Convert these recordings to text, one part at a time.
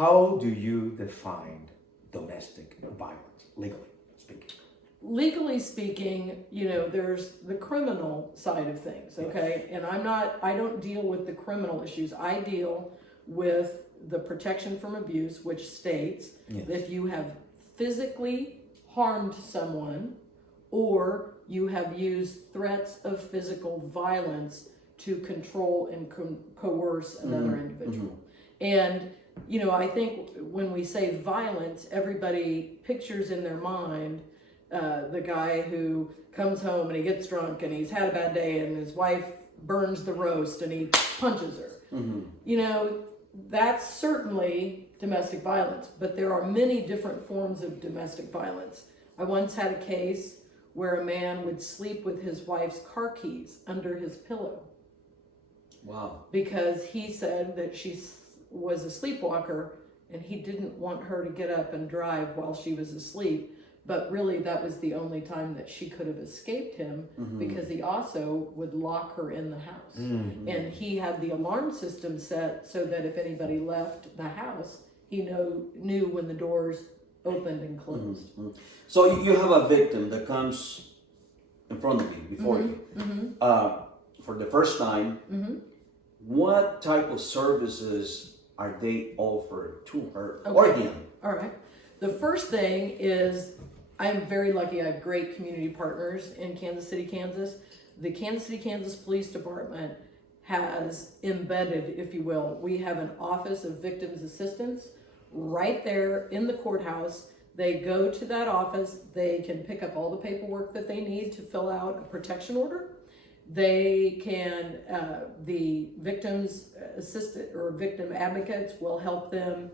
how do you define domestic violence, legally speaking? Legally speaking, there's the criminal side of things, okay? And I don't deal with the criminal issues. I deal with the protection from abuse, which states that if you have physically harmed someone or you have used threats of physical violence to control and coerce another individual. And, I think when we say violence, everybody pictures in their mind the guy who comes home and he gets drunk and he's had a bad day and his wife burns the roast and he punches her. That's certainly domestic violence, but there are many different forms of domestic violence. I once had a case where a man would sleep with his wife's car keys under his pillow. Wow. Because he said that she was a sleepwalker and he didn't want her to get up and drive while she was asleep. But really, that was the only time that she could have escaped him because he also would lock her in the house. And he had the alarm system set so that if anybody left the house, he knew when the doors opened and closed. So you have a victim that comes in front of you, before you, for the first time. What type of services are they offered to her or him? All right. The first thing is, I'm very lucky. I have great community partners in Kansas City, Kansas. The Kansas City, Kansas Police Department has embedded, if you will, we have an Office of Victims Assistance right there in the courthouse. They go to that office. They can pick up all the paperwork that they need to fill out a protection order. They can, the victims assistant or victim advocates will help them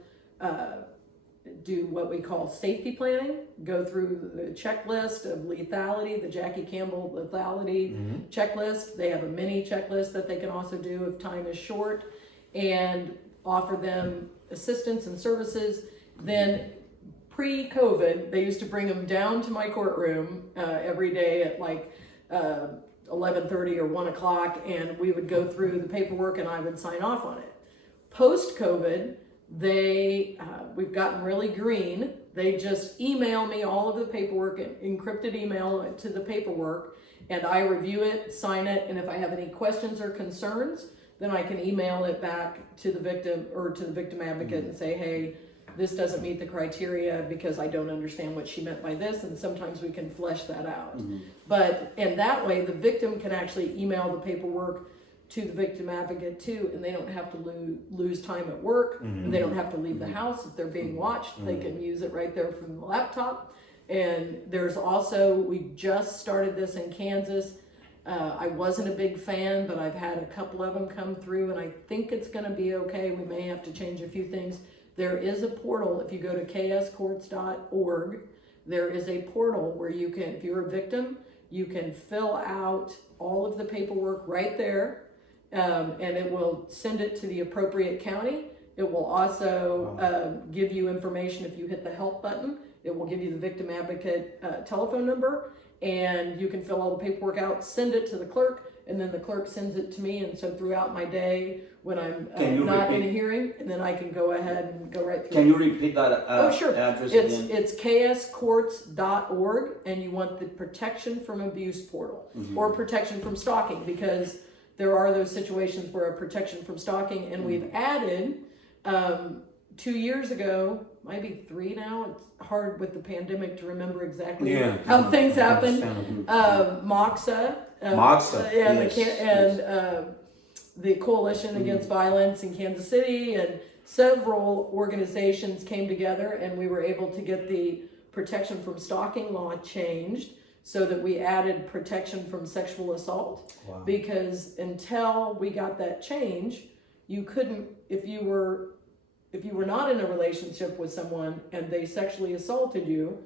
do what we call safety planning, go through the checklist of lethality, the Jackie Campbell lethality checklist. They have a mini checklist that they can also do if time is short, and offer them assistance and services. Then pre-COVID, they used to bring them down to my courtroom every day at like 11:30 or 1 o'clock, and we would go through the paperwork and I would sign off on it. Post-COVID, we've gotten really green. They just email me all of the paperwork, encrypted email to the paperwork, and I review it, sign it, and if I have any questions or concerns, then I can email it back to the victim or to the victim advocate and say, hey, this doesn't meet the criteria because I don't understand what she meant by this, and sometimes we can flesh that out. And that way the victim can actually email the paperwork to the victim advocate too, and they don't have to lose time at work, and they don't have to leave the house. If they're being watched, they can use it right there from the laptop. And there's also, we just started this in Kansas. I wasn't a big fan, but I've had a couple of them come through, and I think it's going to be okay. We may have to change a few things. There is a portal. If you go to kscourts.org, there is a portal where you can, if you're a victim, you can fill out all of the paperwork right there, and it will send it to the appropriate county. It will also give you information if you hit the help button. It will give you the victim advocate telephone number, and you can fill all the paperwork out, send it to the clerk, and then the clerk sends it to me. And so throughout my day, when I'm not in a hearing, and then I can go ahead and go right through. Can you repeat that address again? It's kscourts.org, and you want the protection from abuse portal or protection from stalking, because there are those situations where a protection from stalking, and we've added 2 years ago, maybe 3 now. It's hard with the pandemic to remember exactly how things happen. MOXA. The Coalition Against Violence in Kansas City, and several organizations came together, and we were able to get the protection from stalking law changed so that we added protection from sexual assault. Because until we got that change, you couldn't, if you were not in a relationship with someone and they sexually assaulted you,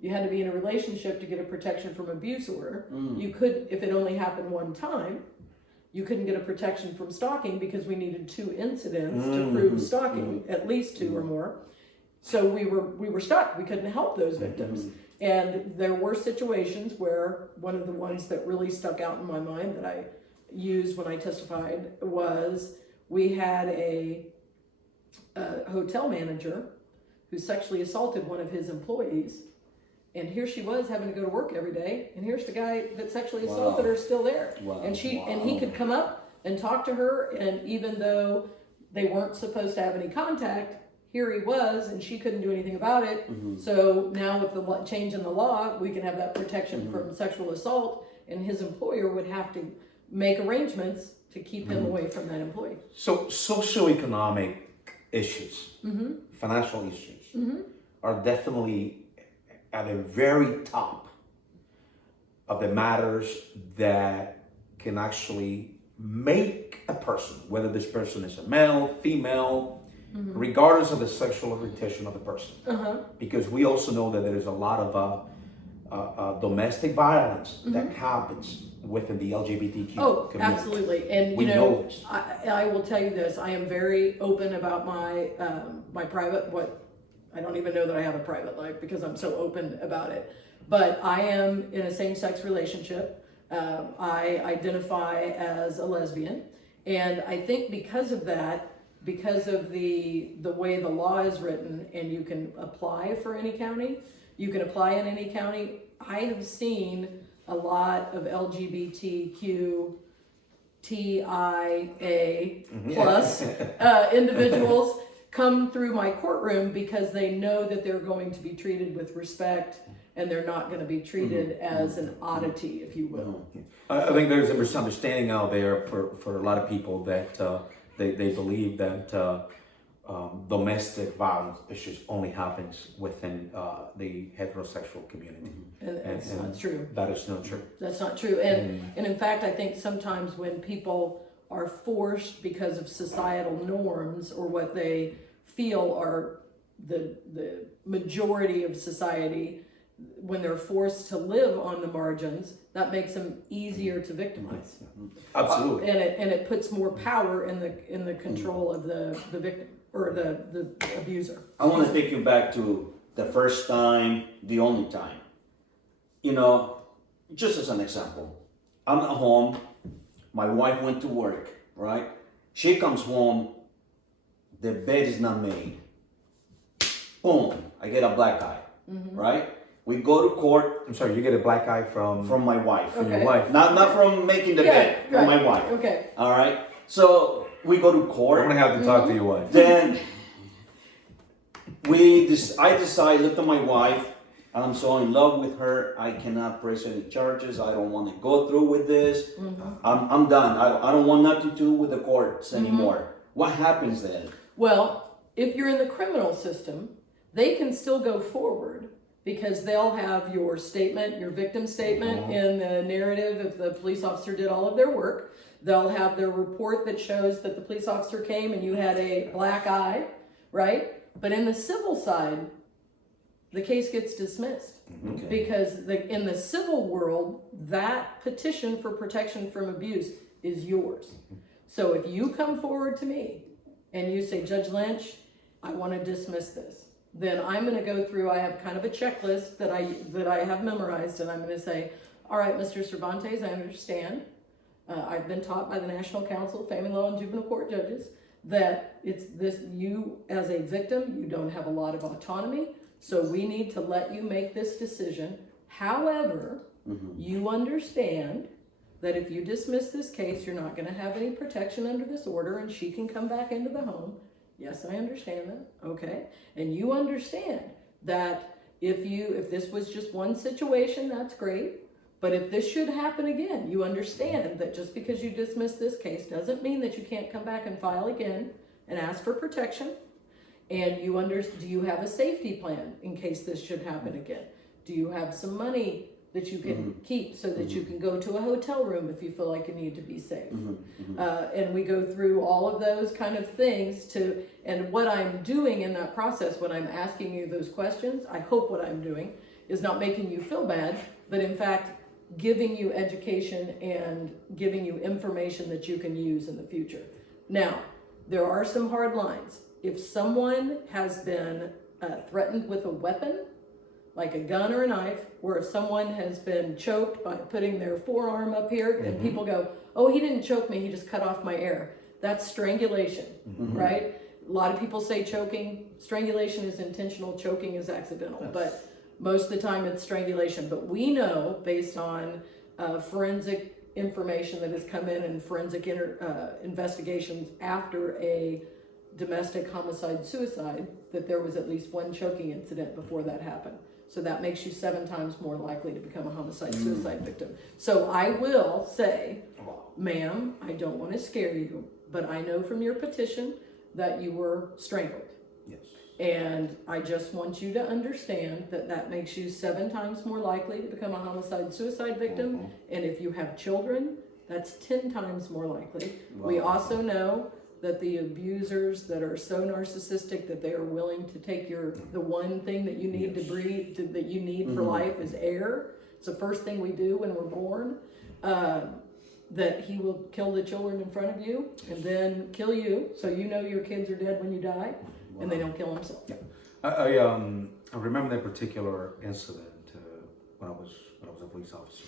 you had to be in a relationship to get a protection from abuse order. You couldn't, if it only happened one time, you couldn't get a protection from stalking because we needed 2 incidents to prove stalking, at least 2 or more. So we were stuck. We couldn't help those victims. And there were situations where one of the ones that really stuck out in my mind that I used when I testified was we had a a hotel manager who sexually assaulted one of his employees. And here she was having to go to work every day, and here's the guy that sexually assaulted her still there. Wow. And he could come up and talk to her, and even though they weren't supposed to have any contact, here he was, and she couldn't do anything about it. So now with the change in the law, we can have that protection from sexual assault, and his employer would have to make arrangements to keep him away from that employee. So socioeconomic issues, financial issues, are definitely at the very top of the matters that can actually make a person, whether this person is a male, female, regardless of the sexual orientation of the person. Because we also know that there is a lot of domestic violence that happens within the LGBTQ community. Absolutely. And We know this. I will tell you this, I am very open about my my private, I don't even know that I have a private life because I'm so open about it. But I am in a same-sex relationship. I identify as a lesbian. And I think because of that, because of the way the law is written, and you can apply for any county, you can apply in any county, I have seen a lot of LGBTQTIA plus individuals come through my courtroom because they know that they're going to be treated with respect, and they're not going to be treated as an oddity, if you will. I think there's a misunderstanding out there for a lot of people that they believe that domestic violence issues only happens within the heterosexual community. And that's not true. That is not true. That's not true. And in fact, I think sometimes when people are forced because of societal norms or what they feel are the majority of society, when they're forced to live on the margins, that makes them easier to victimize. Absolutely. And it puts more power in the control of the victim or the abuser. I want to take you back to the first time, the only time. You know, just as an example, I'm at home, my wife went to work, right? She comes home, the bed is not made. Boom, I get a black eye, right? We go to court. I'm sorry, you get a black eye from my wife. Okay. your wife. Not from making the bed, from my wife. Okay. All right. So we go to court. I'm gonna have to talk to your wife. Then I decide, look at my wife, and I'm so in love with her, I cannot press any charges. I don't want to go through with this. I'm done. I don't want nothing to do with the courts anymore. What happens then? Well, if you're in the criminal system, they can still go forward because they'll have your statement, your victim statement in the narrative if the police officer did all of their work. They'll have their report that shows that the police officer came and you had a black eye, right? But in the civil side, the case gets dismissed because in the civil world, that petition for protection from abuse is yours. So if you come forward to me and you say, Judge Lynch, I want to dismiss this, then I'm going to go through, I have kind of a checklist that I have memorized, and I'm going to say, all right, Mr. Cervantes, I understand. I've been taught by the National Council of Family Law and Juvenile Court Judges that it's this, you as a victim, you don't have a lot of autonomy, so we need to let you make this decision. However, you understand that if you dismiss this case, you're not going to have any protection under this order, and she can come back into the home. Yes, I understand that. Okay. And you understand that if this was just one situation, that's great. But if this should happen again, you understand that just because you dismiss this case doesn't mean that you can't come back and file again and ask for protection. And do you have a safety plan in case this should happen again? Do you have some money that you can keep so that you can go to a hotel room if you feel like you need to be safe? And we go through all of those kind of things and what I'm doing in that process when I'm asking you those questions, I hope what I'm doing is not making you feel bad, but in fact, giving you education and giving you information that you can use in the future. Now, there are some hard lines. If someone has been threatened with a weapon, like a gun or a knife, or if someone has been choked by putting their forearm up here and people go, oh, he didn't choke me, he just cut off my air. That's strangulation, right? a lot of people say choking. Strangulation is intentional, choking is accidental. Yes. But most of the time it's strangulation. But we know, based on forensic information that has come in and forensic investigations after a domestic homicide suicide, that there was at least one choking incident before that happened. So that makes you 7 times more likely to become a homicide suicide victim. So I will say, ma'am, I don't want to scare you, but I know from your petition that you were strangled. Yes. And I just want you to understand that that makes you 7 times more likely to become a homicide suicide victim. And if you have children, that's 10 times more likely. We also know that the abusers that are so narcissistic that they are willing to take the one thing that you need to breathe, that you need for life is air. It's the first thing we do when we're born. That he will kill the children in front of you and then kill you, so you know your kids are dead when you die, and they don't kill themselves. Yeah. I remember that particular incident when I was a police officer.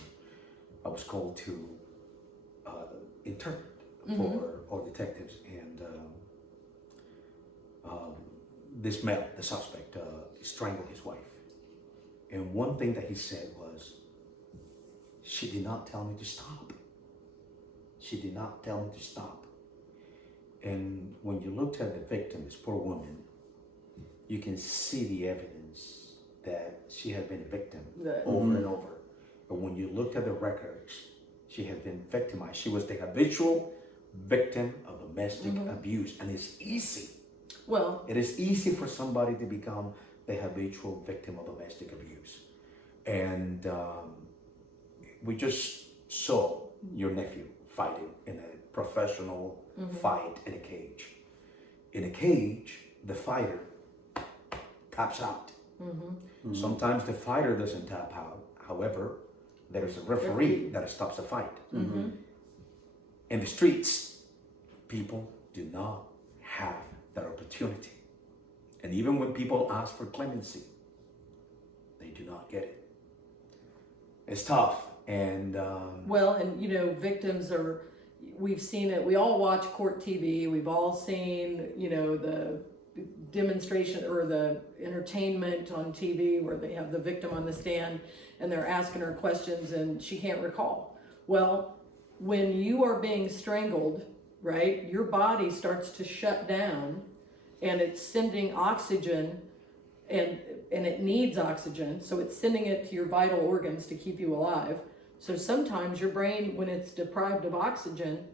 I was called to interpret for detectives, and this male, the suspect, strangled his wife. And one thing that he said was, "She did not tell me to stop. She did not tell me to stop." And when you looked at the victim, this poor woman, you can see the evidence that she had been a victim over and over. And when you looked at the records, she had been victimized. She was the habitual victim of domestic abuse. And it's easy. Well, it is easy for somebody to become the habitual victim of domestic abuse. And we just saw your nephew fighting in a professional fight in a cage. In a cage, the fighter taps out. Sometimes the fighter doesn't tap out. However, there's a referee that stops the fight. In the streets, people do not have that opportunity. And even when people ask for clemency, they do not get it. It's tough. And well, and you know, victims are, we've seen it, we all watch court TV, we've all seen, you know, the demonstration or the entertainment on TV where they have the victim on the stand and they're asking her questions and she can't recall. Well, when you are being strangled, right, your body starts to shut down and it's sending oxygen and it needs oxygen, so it's sending it to your vital organs to keep you alive. So sometimes your brain, when it's deprived of oxygen,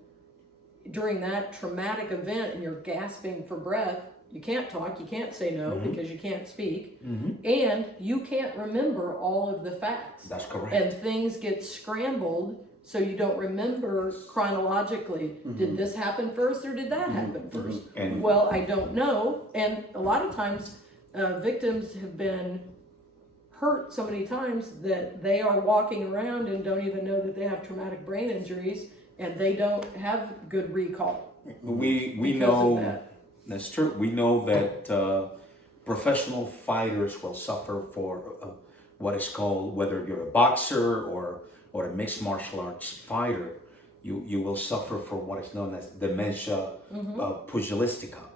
during that traumatic event and you're gasping for breath, you can't talk, you can't say no because you can't speak, and you can't remember all of the facts. That's correct. And things get scrambled so you don't remember chronologically. Did this happen first or did that happen first? And well, I don't know. And a lot of times victims have been hurt so many times that they are walking around and don't even know that they have traumatic brain injuries and they don't have good recall. we because know of that. That's true. We know that professional fighters will suffer for what is called, whether you're a boxer or a mixed martial arts fighter, you will suffer for what is known as dementia pugilistica.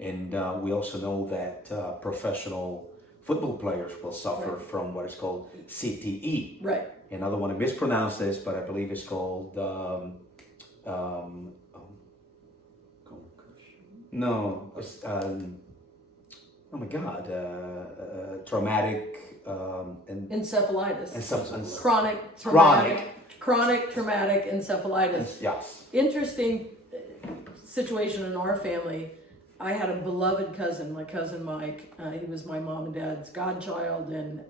And we also know that professional football players will suffer from what is called CTE. Right. And I don't want to mispronounce this, but I believe it's called no, it's, oh my God, traumatic Encephalitis. Chronic traumatic encephalitis. Yes. Interesting situation in our family. I had a beloved cousin, my cousin Mike. He was my mom and dad's godchild, and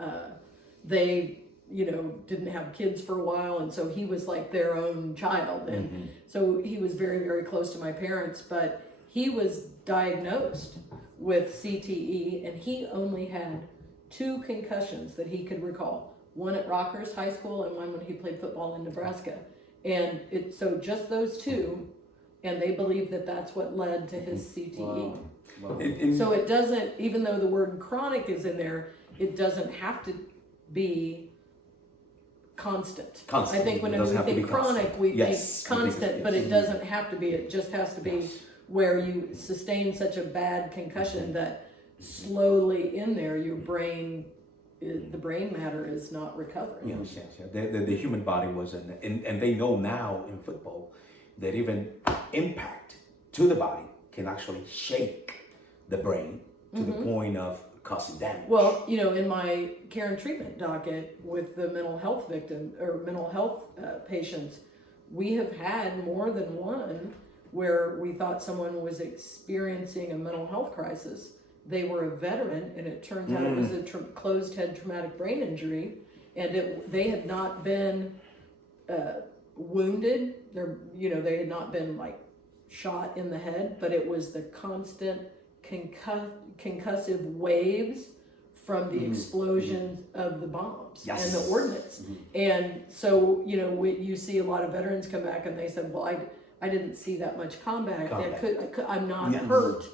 they, you know, didn't have kids for a while, and so he was like their own child, and so he was very, very close to my parents. But he was diagnosed with CTE, and he only had 2 concussions that he could recall. One at Rockers High School and one when he played football in Nebraska. And so just those 2, and they believe that that's what led to his CTE. Wow. So it doesn't, even though the word chronic is in there, it doesn't have to be constant. I think when we think chronic, we think constant, but it doesn't have to be. It just has to be where you sustain such a bad concussion that slowly in there your brain, the brain matter is not recovering. Yes. The human body wasn't, and they know now in football that even impact to the body can actually shake the brain to the point of causing damage. Well, in my care and treatment docket with the mental health victim or mental health patients, we have had more than one where we thought someone was experiencing a mental health crisis. They were a veteran, and it turns out it was a closed head traumatic brain injury, and they had not been wounded. They had not been like shot in the head, but it was the constant concussive waves from the explosion of the bombs and the ordnance. And so, you see a lot of veterans come back and they said, well, I didn't see that much combat. I'm not hurt.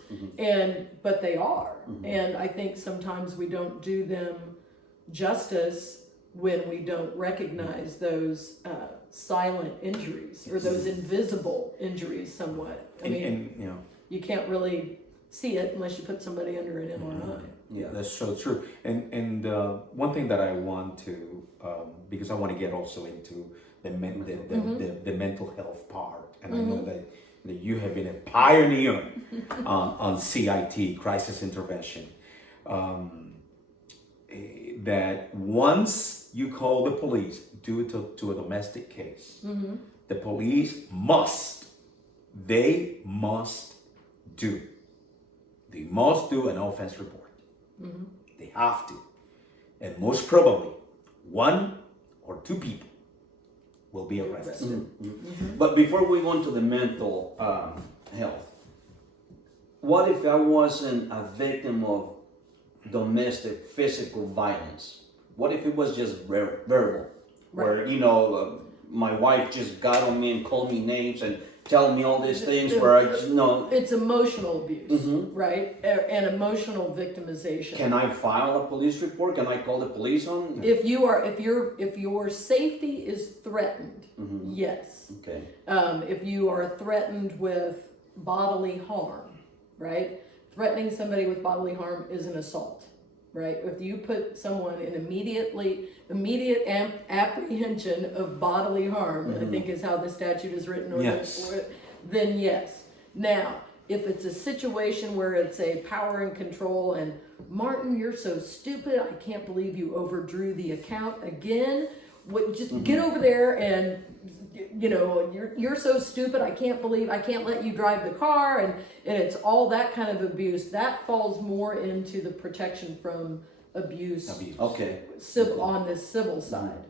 But they are. And I think sometimes we don't do them justice when we don't recognize those silent injuries or those invisible injuries somewhat. I mean, you can't really see it unless you put somebody under an MRI. Yeah, that's so true. And one thing that I want to, because I want to get also into the mental health part, and I know that you have been a pioneer on CIT, crisis intervention. That once you call the police due to a domestic case, the police must do an offense report. They have to. And most probably, 1 or 2 people will be arrested. But before we go into the mental health, what if I wasn't a victim of domestic physical violence? What if it was just verbal? Where, my wife just got on me and called me names and tell me all these things where I just know. It's emotional abuse, right? And emotional victimization. Can I file a police report? Can I call the police on? If your safety is threatened, yes. Okay. If you are threatened with bodily harm, right? Threatening somebody with bodily harm is an assault, right? If you put someone in immediate apprehension of bodily harm, I think is how the statute is written, then yes. Now, if it's a situation where it's a power and control and Martin, you're so stupid, I can't believe you overdrew the account again. Just get over there and you're so stupid, I can't let you drive the car, and it's all that kind of abuse. That falls more into the protection from abuse. Okay. On the civil side.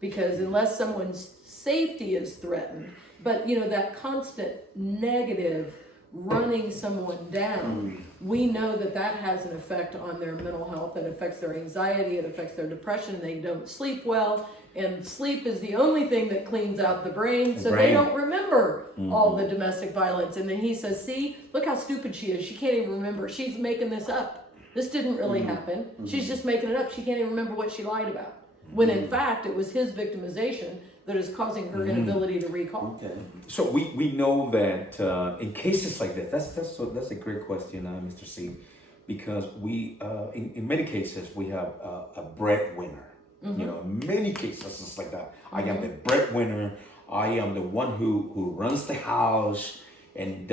Because unless someone's safety is threatened, but that constant negative running someone down, we know that has an effect on their mental health. It affects their anxiety, it affects their depression, they don't sleep well, and sleep is the only thing that cleans out the brain, they don't remember all the domestic violence. And then he says, see, look how stupid she is, she can't even remember, she's making this up, this didn't really happen, she's just making it up, she can't even remember what she lied about, when in fact it was his victimization that is causing her inability to recall. Okay. So we know that in cases like that, that's a great question, Mr. C, because we in many cases we have a breadwinner. In many cases it's like that. I am the breadwinner. I am the one who runs the house. And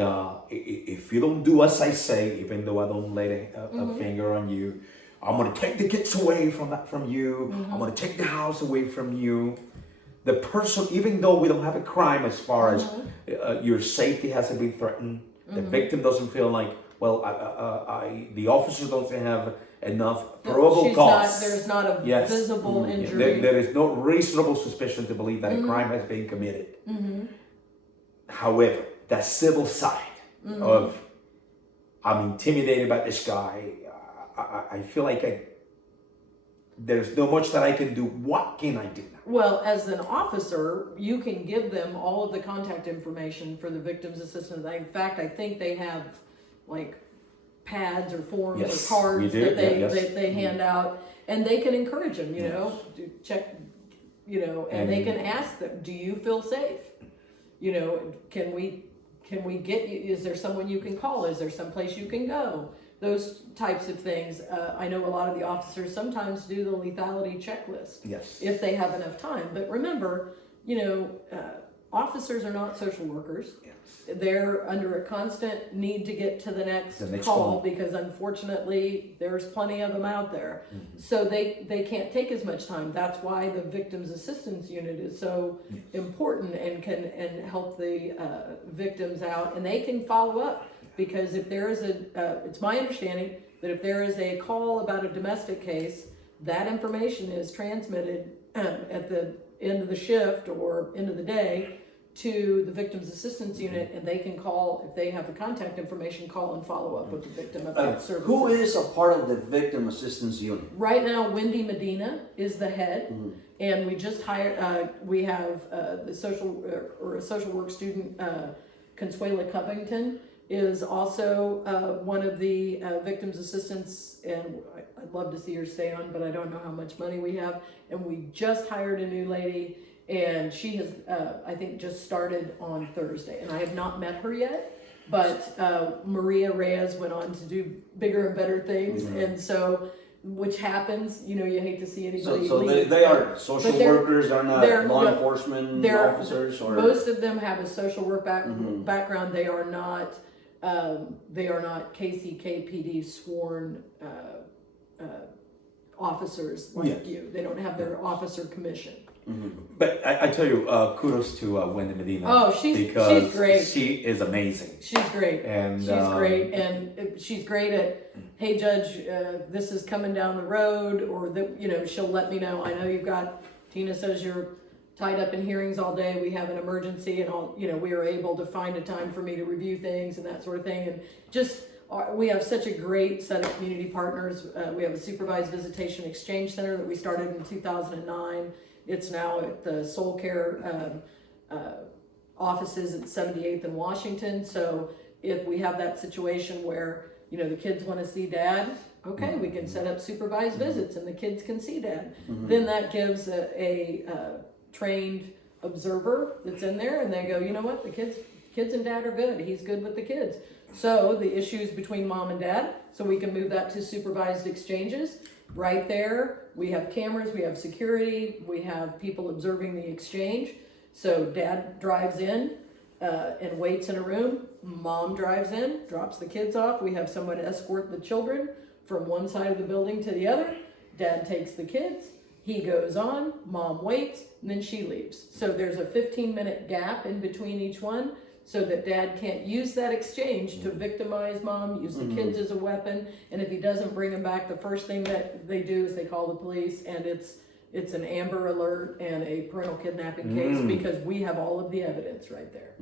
if you don't do as I say, even though I don't lay a finger on you, I'm gonna take the kids away from you. I'm gonna take the house away from you. The person, even though we don't have a crime as far as your safety hasn't been threatened, the victim doesn't feel like, well, the officers don't have enough probable cause. There's not a visible injury. There is no reasonable suspicion to believe that a crime has been committed. However, that civil side of, I'm intimidated by this guy, I feel like there's no much that I can do. What can I do now? Well, as an officer, you can give them all of the contact information for the victim's assistance. In fact, I think they have like pads or forms or cards that they hand out, and they can encourage them, to check, and they can ask them, do you feel safe? Can we can we get you, is there someone you can call? Is there someplace you can go? Those types of things. I know a lot of the officers sometimes do the lethality checklist. Yes. If they have enough time. But remember, officers are not social workers. Yes. They're under a constant need to get to the next call because unfortunately there's plenty of them out there. Mm-hmm. So they can't take as much time. That's why the Victims Assistance Unit is so important and can help the victims out, and they can follow up, because if there is it's my understanding that if there is a call about a domestic case, that information is transmitted at the end of the shift or end of the day to the Victims Assistance Unit, and they can call, if they have the contact information, call and follow up with the victim about services. Who is a part of the Victim Assistance Unit? Right now, Wendy Medina is the head, and we just hired, we have the a social work student, Consuela Covington, is also one of the victims assistants, and I'd love to see her stay on, but I don't know how much money we have. And we just hired a new lady, and she has, I think, just started on Thursday, and I have not met her yet, but Maria Reyes went on to do bigger and better things, and so, which happens, you hate to see anybody so leave. they are social workers, they're not law enforcement officers? Or most of them have a social work background. They are not KCKPD sworn officers like you. They don't have their officer commission. But I tell you, kudos to Wendy Medina. Oh, she's great. She is amazing. She's great. And she's great, and she's great at, hey Judge, this is coming down the road, or she'll let me know. I know you've got, Tina says you're tied up in hearings all day. We have an emergency, and we are able to find a time for me to review things and that sort of thing. And just we have such a great set of community partners. We have a supervised visitation exchange center that we started in 2009. It's now at the Soul Care offices at 78th and Washington. So if we have that situation where, the kids want to see dad, okay, we can set up supervised visits and the kids can see dad. Then that gives a trained observer that's in there, and they go, you know what, the kids and dad are good. He's good with the kids. So the issues between mom and dad, so we can move that to supervised exchanges. Right there, we have cameras, we have security, we have people observing the exchange. So dad drives in and waits in a room. Mom drives in, drops the kids off. We have someone escort the children from one side of the building to the other. Dad takes the kids. He goes on, mom waits, and then she leaves. So there's a 15-minute gap in between each one, so that dad can't use that exchange to victimize mom, use the kids as a weapon. And if he doesn't bring them back, the first thing that they do is they call the police, and it's an Amber Alert and a parental kidnapping case, because we have all of the evidence right there.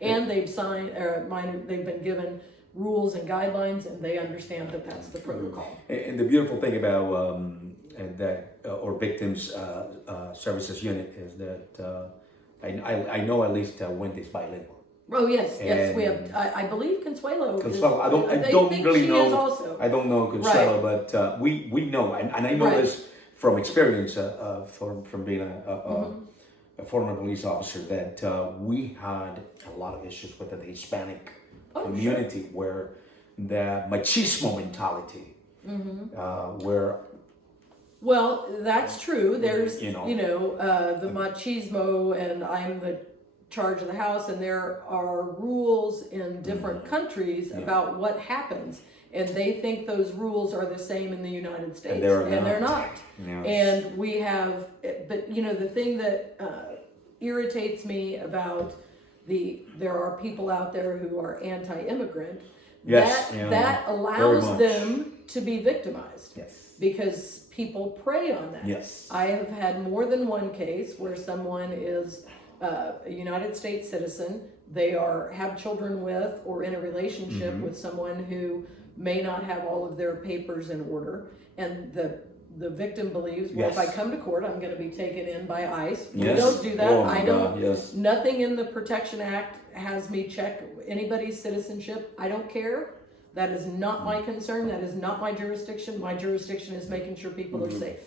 And they've they've been given rules and guidelines, and they understand that that's the protocol. And the beautiful thing about or victims services unit is that I know at least Wendy's bilingual. Oh yes, we have. I believe Consuelo. Consuelo, I don't really know. I don't know Consuelo, but we know, and I know this from experience, from being a former police officer, that we had a lot of issues with the Hispanic community, where the machismo mentality, where. Well, that's true. There's, the machismo, and I'm the charge of the house, and there are rules in different countries about what happens, and they think those rules are the same in the United States, and they're not. Yes. And we have, but the thing that irritates me about there are people out there who are anti-immigrant. Yes, that allows them to be victimized. Yes. Because people prey on that. Yes. I have had more than one case where someone is a United States citizen. They have children with or in a relationship with someone who may not have all of their papers in order, and the victim believes, well, if I come to court, I'm going to be taken in by ICE. We don't do that. I don't. Nothing in the Protection Act has me check anybody's citizenship. I don't care. That is not my concern. That is not my jurisdiction. My jurisdiction is making sure people are safe.